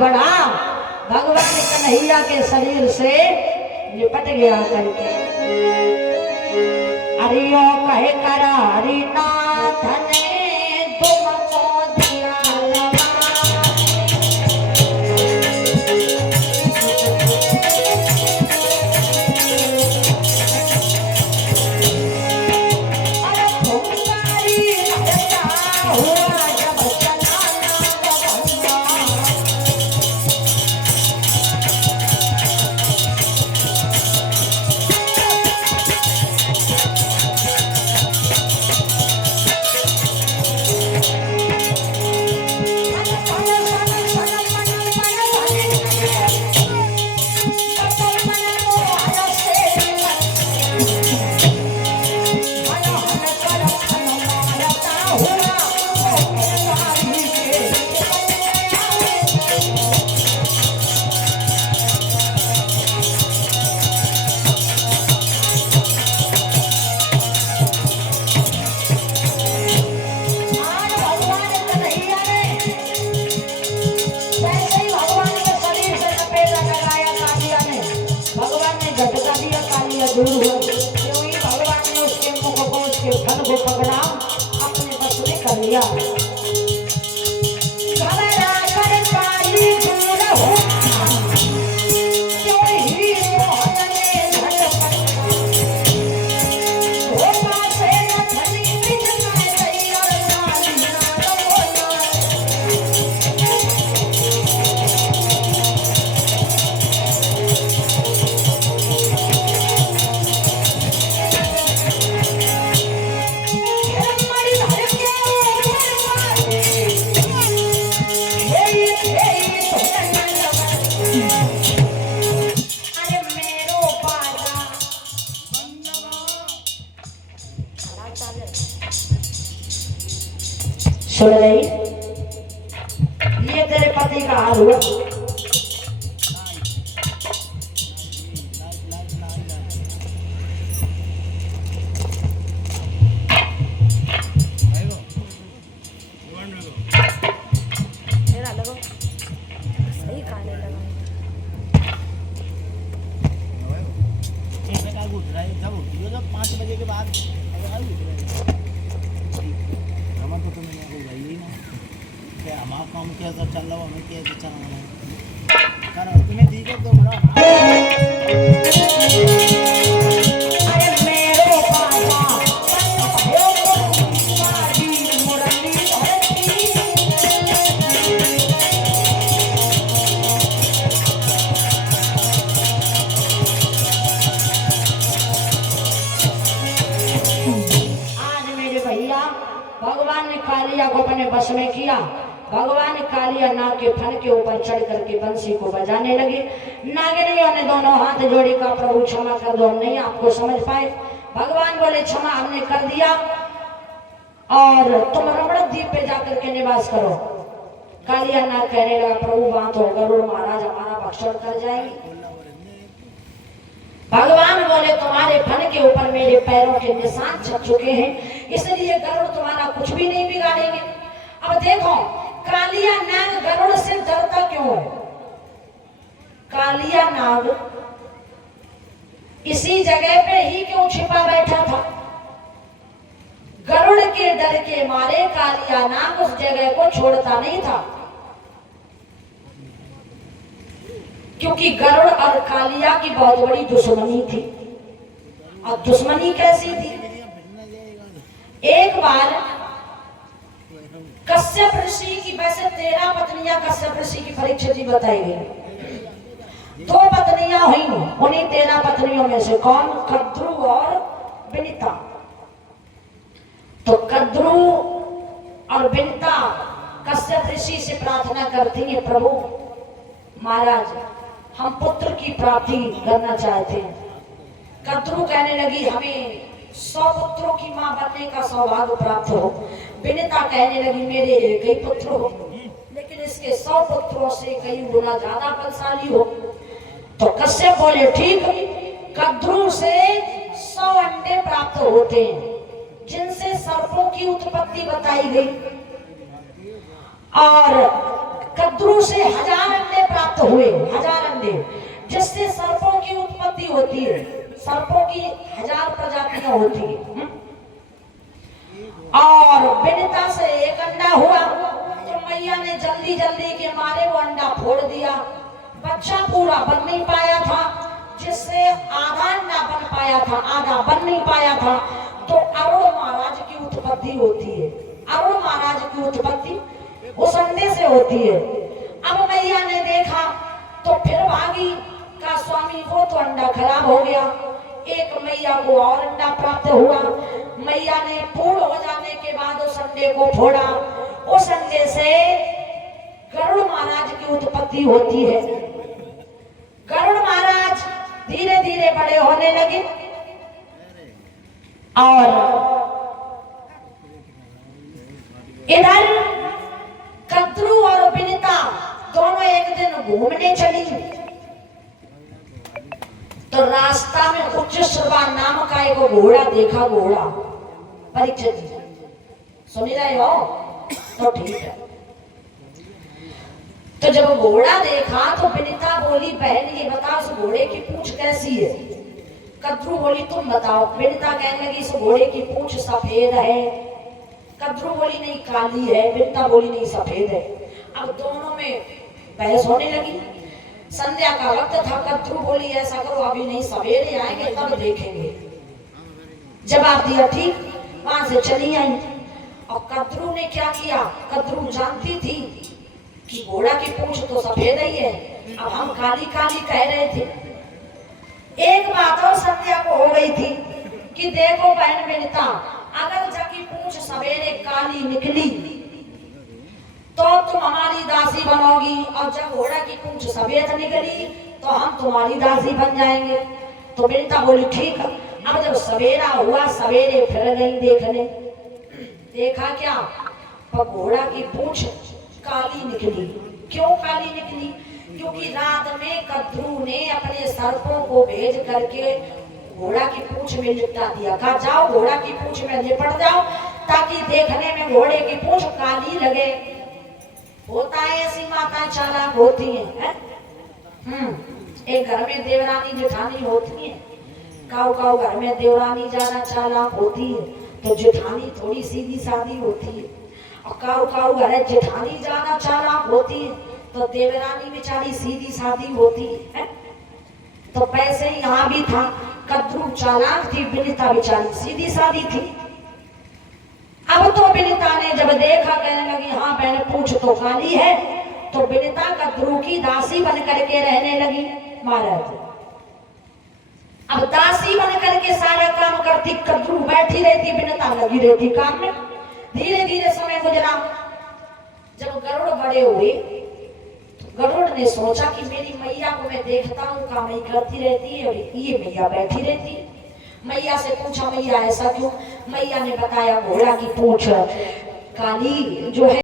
बढ़ा भगवान कन्हैया के शरीर से लिपट गया करके। हरियो कहे करा हरिनाथ ने तुमको दिया भगवान ने उसके मुख को उसके फन को पकड़ा अपने बस में कर लिया। सुन रही ये तेरे पति का हाल हुआ। काम किया तो चल रहा हमें किया तो चल रहा है तुम्हें ठीक है तो भगवान ने कालिया को अपने बस में किया। भगवान कालिया नाग के फन के ऊपर चढ़ करके बंसी को बजाने लगे। नागिनियों ने दोनों हाथ जोड़ी का प्रभु क्षमा कर दो, हम नहीं आपको समझ पाए। भगवान बोले क्षमा हमने कर दिया और तुम रमण द्वीप पे जाकर के निवास करो। कालिया नाग कहने लगा प्रभु वहां तो गरुड़ महाराज हमारा भक्षण कर जाएंगे। भगवान बोले तुम्हारे फन के ऊपर मेरे पैरों के निशान छप चुके हैं, इसलिए गरुड़ तुम्हारा कुछ भी नहीं बिगाड़ेंगे। अब देखो कालिया नाग गरुड़ से डरता क्यों है? कालिया नाग इसी जगह पे ही क्यों छिपा बैठा था? गरुड़ के डर के मारे कालिया नाग उस जगह को छोड़ता नहीं था, क्योंकि गरुड़ और कालिया की बहुत बड़ी दुश्मनी थी। और दुश्मनी कैसी थी? एक बार कश्यप ऋषि की, वैसे 13 पत्नियां कश्यप ऋषि की परीक्षा जी बताई गई। 2 पत्नियां हुई, उन्हीं 13 पत्नियों में से कौन? कद्रु और विनिता। तो कद्रु और विनिता कश्यप ऋषि से प्रार्थना करती है प्रभु महाराज हम पुत्र की प्राप्ति करना चाहते हैं। कद्रु कहने लगी हमें 100 पुत्रों की मां बनने का सौभाग्य प्राप्त हो। विनिता कहने लगी मेरे एक ही पुत्र हो, लेकिन इसके 100 पुत्रों से कई गुना ज्यादा बलशाली हो। तो कश्यप बोले ठीक, कद्रु से 100 अंडे प्राप्त होते हैं जिनसे सर्पों की उत्पत्ति बताई गई, और कद्रु से 1000 अंडे प्राप्त हुए, 1000 अंडे, जिससे सर्पों की उत्पत्ति होती है। सर्पों की 1000 प्रजातियां होती है। और विनिता से एक अंडा हुआ तो मैया ने जल्दी जल्दी के मारे वो अंडा फोड़ दिया। बच्चा पूरा बन नहीं पाया था, जिससे आधा अंडा बन पाया था, आधा बन नहीं पाया था। तो अरुण महाराज की उत्पत्ति होती है। अरुण महाराज की उत्पत्ति उस अंडे से होती है। अब मैया ने देखा तो फिर भागी का स्वामी वो तो अंडा खराब हो गया। एक मैया को और अंडा प्राप्त हुआ। मैया ने पूर्ण हो जाने के बाद उस अंडे को फोड़ा। उस अंडे से गरुड़ महाराज की उत्पत्ति होती है। गरुड़ महाराज धीरे धीरे बड़े होने लगे और इधर कद्रू और विनिता दोनों एक दिन घूमने चली। तो रास्ता में उच्चश्रवा नाम का एक घोड़ा देखा। घोड़ा परीक्षित जी सुन रहे हो तो ठीक है। तो जब घोड़ा देखा तो विनिता बोली, बहन ये बताओ इस घोड़े की पूंछ कैसी है? कद्रू बोली तुम बताओ। विनिता कहने लगी इस घोड़े की पूंछ सफेद है। कद्रू बोली नहीं काली है। विनिता बोली नहीं सफेद है। अब दोनों में बहस होने लगी। संध्या का वक्त था। कद्रू बोली ऐसा करो अभी नहीं, सवेरे आएंगे तब देखेंगे। जवाब दिया ठीक। वहां से चली आई। और कद्रू ने क्या किया, कद्रू जानती थी कि घोड़ा की पूंछ तो सफेद ही है, अब हम काली काली कह रहे थे। एक बात और संध्या को हो गई थी कि देखो बहन विनिता, अगर जाकी पूंछ सवेरे काली निकली तो तुम हमारी दासी बनोगी, और जब घोड़ा की पूंछ सफेद निकली तो हम तुम्हारी दासी बन जाएंगे। तो विनिता बोली ठीक। अब जब सवेरा हुआ, सवेरे फिर गई देखने। देखा क्या, घोड़ा की पूंछ काली निकली। क्यों काली निकली? क्योंकि रात में कद्रू ने अपने सर्पों को भेज करके घोड़ा की पूंछ में लिपटा दिया। कहा जाओ घोड़ा की पूंछ में लिपट जाओ ताकि देखने में घोड़े की पूंछ काली लगे। होता है ऐसी माताएं चालाक होती हैं। एक घर में देवरानी जेठानी होती है। काऊ काऊ घर में देवरानी ज्यादा चालाक होती है तो जेठानी थोड़ी सीधी सादी होती है। और काऊ काऊ घर है जेठानी ज्यादा चालाक होती है तो देवरानी बेचारी सीधी सादी होती है। तो वैसे ही यहाँ भी था। कद्रू चालाक थी, विनिता बेचारी सीधी सादी थी। अब तो विनिता ने जब देखा कहने लगी हाँ मैंने पूंछ तो काली है। तो विनिता कद्रू की दासी बन करके रहने लगी। महाराज अब दासी बन करके सारा काम करती, कद्रू बैठी रहती, विनिता लगी रहती काम में। धीरे धीरे समय गुजरा। जब गरुड़ बड़े हुए तो गरुड़ ने सोचा कि मेरी मैया को मैं देखता हूँ काम ही करती रहती है और ये मैया बैठी रहती है। मैया से पूछा मैया ऐसा क्यों? मैया ने बताया घोड़ा की पूंछ काली जो है